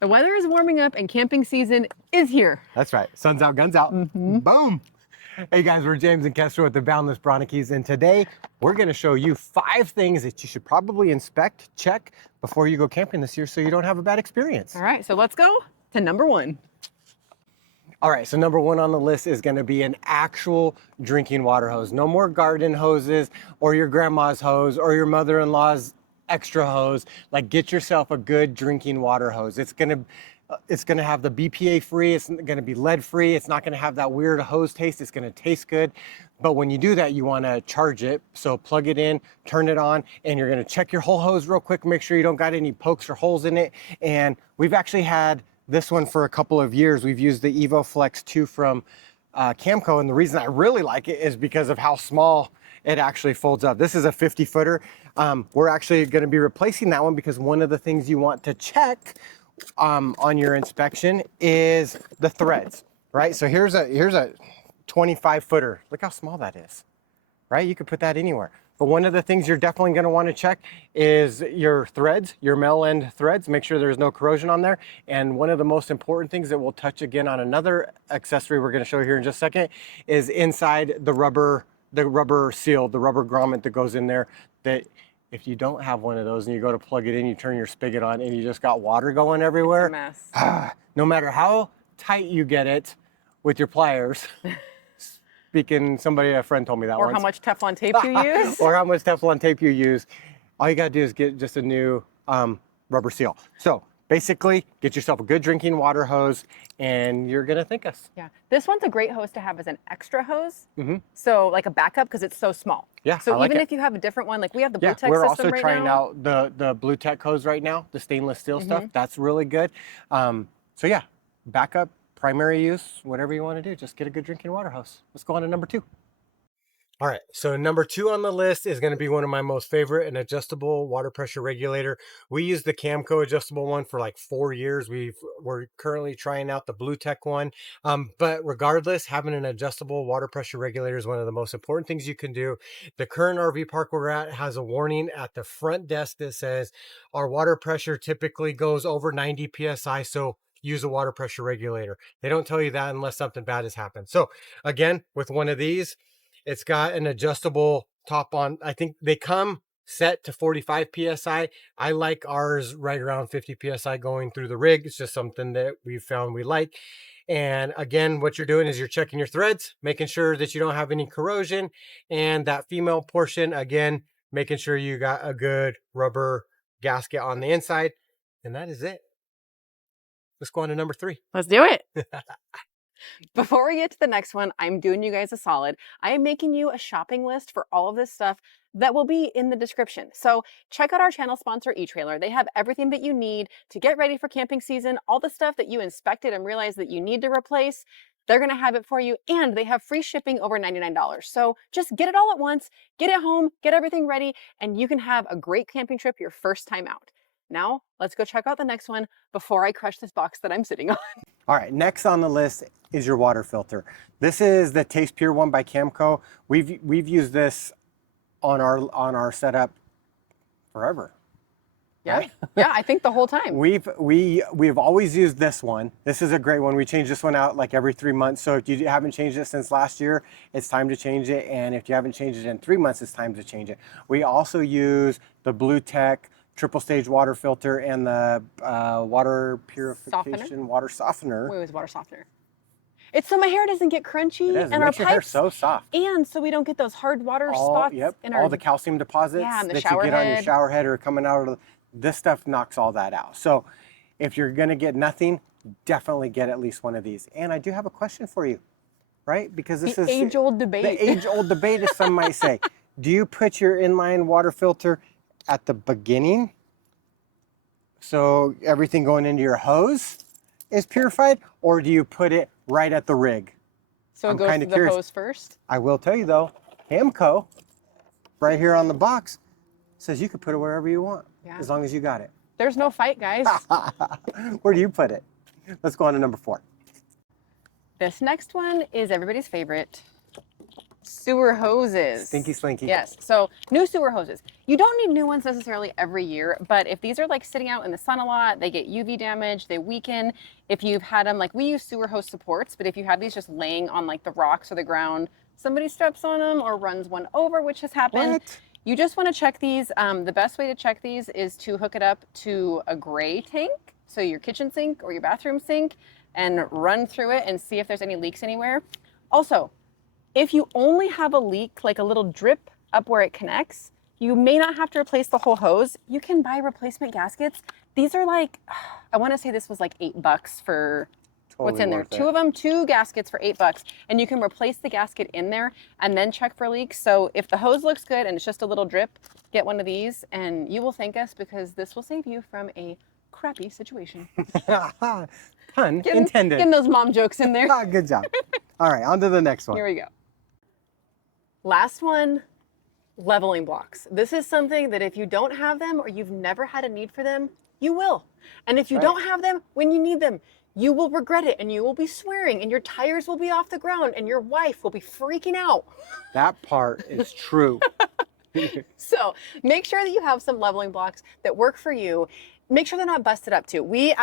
The weather is warming up and camping season is here. That's right. Sun's out, guns out. Boom. Hey guys, we're James and Kester with the Boundless Bronickies, and today we're going to show you 5 things that you should probably inspect, check before you go camping this year so you don't have a bad experience. All right, so let's go to number 1. All right, so number 1 on the list is going to be an actual drinking water hose. No more garden hoses or your grandma's hose or your mother-in-law's extra hose. Like, get yourself a good drinking water hose. It's going to have the BPA free, it's going to be lead free, it's not going to have that weird hose taste, it's going to taste good. But when you do that, you want to charge it. So plug it in, turn it on, and you're going to check your whole hose real quick, make sure you don't got any pokes or holes in it. And we've actually had this one for a couple of years. We've used the Evo Flex 2 from Camco, and the reason I really like it is because of how small it actually folds up. This is a 50 footer. We're actually going to be replacing that one because one of the things you want to check on your inspection is the threads, right? So here's a 25 footer. Look how small that is, right? You could put that anywhere. But one of the things you're definitely going to want to check is your threads, your male end threads. Make sure there's no corrosion on there. And one of the most important things that we'll touch again on another accessory we're going to show here in just a second is inside the rubber seal, the rubber grommet that goes in there. That if you don't have one of those and you go to plug it in, you turn your spigot on and you just got water going everywhere. It's a mess. No matter how tight you get it with your pliers, a friend told me that Or once. how much Teflon tape you use. Or how much Teflon tape you use. All you gotta do is get just a new rubber seal. So basically, get yourself a good drinking water hose and you're gonna thank us. Yeah, this one's a great hose to have as an extra hose. So like a backup because it's so small. Yeah, so I like even it. if you have a different one, like we have the Blue Tech we're system also right trying now. out the Blue Tech hose right now, the stainless steel stuff. That's really good. So yeah, backup, primary use, whatever you want to do, just get a good drinking water hose. Let's go on to number 2. All right, so number 2 on the list is going to be one of my most favorite, an adjustable water pressure regulator. We use the Camco adjustable one for like 4 years. We're currently trying out the Blue Tech one. But regardless, having an adjustable water pressure regulator is one of the most important things you can do. The current RV park we're at has a warning at the front desk that says our water pressure typically goes over 90 PSI, so use a water pressure regulator. They don't tell you that unless something bad has happened. So again, with one of these, it's got an adjustable top on. I think they come set to 45 PSI. I like ours right around 50 PSI going through the rig. It's just something that we've found we like. And again, what you're doing is you're checking your threads, making sure that you don't have any corrosion. And that female portion, again, making sure you got a good rubber gasket on the inside. And that is it. Let's go on to number 3. Let's do it. Before we get to the next one, I'm doing you guys a solid. I am making you a shopping list for all of this stuff that will be in the description. So check out our channel sponsor, eTrailer. They have everything that you need to get ready for camping season. All the stuff that you inspected and realized that you need to replace, they're going to have it for you. And they have free shipping over $99. So just get it all at once, get it home, get everything ready, and you can have a great camping trip your first time out. Now, let's go check out the next one before I crush this box that I'm sitting on. All right, next on the list is your water filter. This is the Taste Pure one by Camco. We've used this on our setup forever. Yeah, right? yeah, I think the whole time. We've always used this one. This is a great one. We change this one out like every 3 months. So if you haven't changed it since last year, it's time to change it. And if you haven't changed it in 3 months, it's time to change it. We also use the Blue Tech triple stage water filter and the water purification water softener. We use water softener. It's so my hair doesn't get crunchy and our makes your hair so soft. And so we don't get those hard water spots in our... all the calcium deposits and the that shower you get head. on your shower head or coming out of this stuff knocks all that out. So if you're gonna get nothing, definitely get at least one of these. And I do have a question for you, right? Because this is age-old debate. The age-old debate, as some might say. Do you put your inline water filter at the beginning, so everything going into your hose is purified, or do you put it right at the rig? So it goes to the hose first? I will tell you though, Camco, right here on the box, says you can put it wherever you want, as long as you got it. There's no fight, guys. Where do you put it? Let's go on to number 4. This next one is everybody's favorite, Sewer hoses. Stinky slinky. Yes. So new sewer hoses. You don't need new ones necessarily every year, but if these are like sitting out in the sun a lot, they get UV damage, they weaken. If you've had them, like we use sewer hose supports, but if you have these just laying on like the rocks or the ground, somebody steps on them or runs one over, which has happened. What? You just want to check these. The best way to check these is to hook it up to a gray tank, so your kitchen sink or your bathroom sink, and run through it and see if there's any leaks anywhere. Also, if you only have a leak, like a little drip up where it connects, you may not have to replace the whole hose. You can buy replacement gaskets. These are like, I want to say this was like $8 for what's in there. Two of them, 2 gaskets for $8. And you can replace the gasket in there and then check for leaks. So if the hose looks good and it's just a little drip, get one of these and you will thank us because this will save you from a crappy situation. Pun intended. Getting those mom jokes in there. Good job. All right, on to the next one. Here we go. Last one, leveling blocks. This is something that if you don't have them or you've never had a need for them, you will. And if you don't have them when you need them, you will regret it and you will be swearing and your tires will be off the ground and your wife will be freaking out. That part is true. So make sure that you have some leveling blocks that work for you. Make sure they're not busted up too. We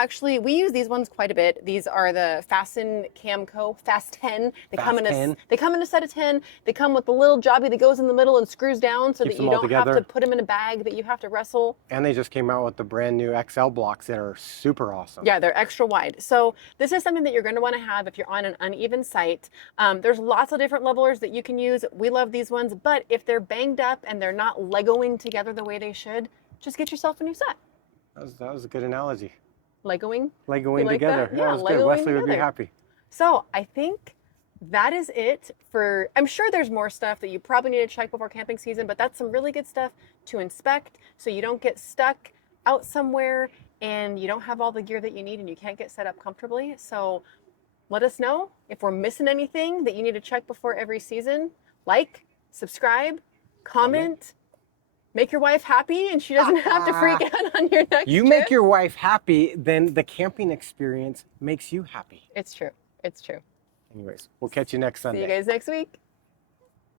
use these ones quite a bit. These are the Fasten Camco Fast 10. They come in a set of 10. They come with the little jobby that goes in the middle and screws down so that you don't have to put them in a bag that you have to wrestle. And they just came out with the brand new XL blocks that are super awesome. Yeah, they're extra wide. So this is something that you're going to want to have if you're on an uneven site. There's lots of different levelers that you can use. We love these ones, but if they're banged up and they're not Legoing together the way they should, just get yourself a new set. That was a good analogy. Legoing? Legoing like together. That? Yeah, was good. Wesley would be together. happy. So I think that is it for, I'm sure there's more stuff that you probably need to check before camping season, but that's some really good stuff to inspect so you don't get stuck out somewhere and you don't have all the gear that you need and you can't get set up comfortably. So let us know if we're missing anything that you need to check before every season. Like, subscribe, comment. Make your wife happy and she doesn't have to freak out on your next You trip. make your wife happy, then the camping experience makes you happy. It's true. It's true. Anyways, we'll catch you next Sunday. See you guys next week.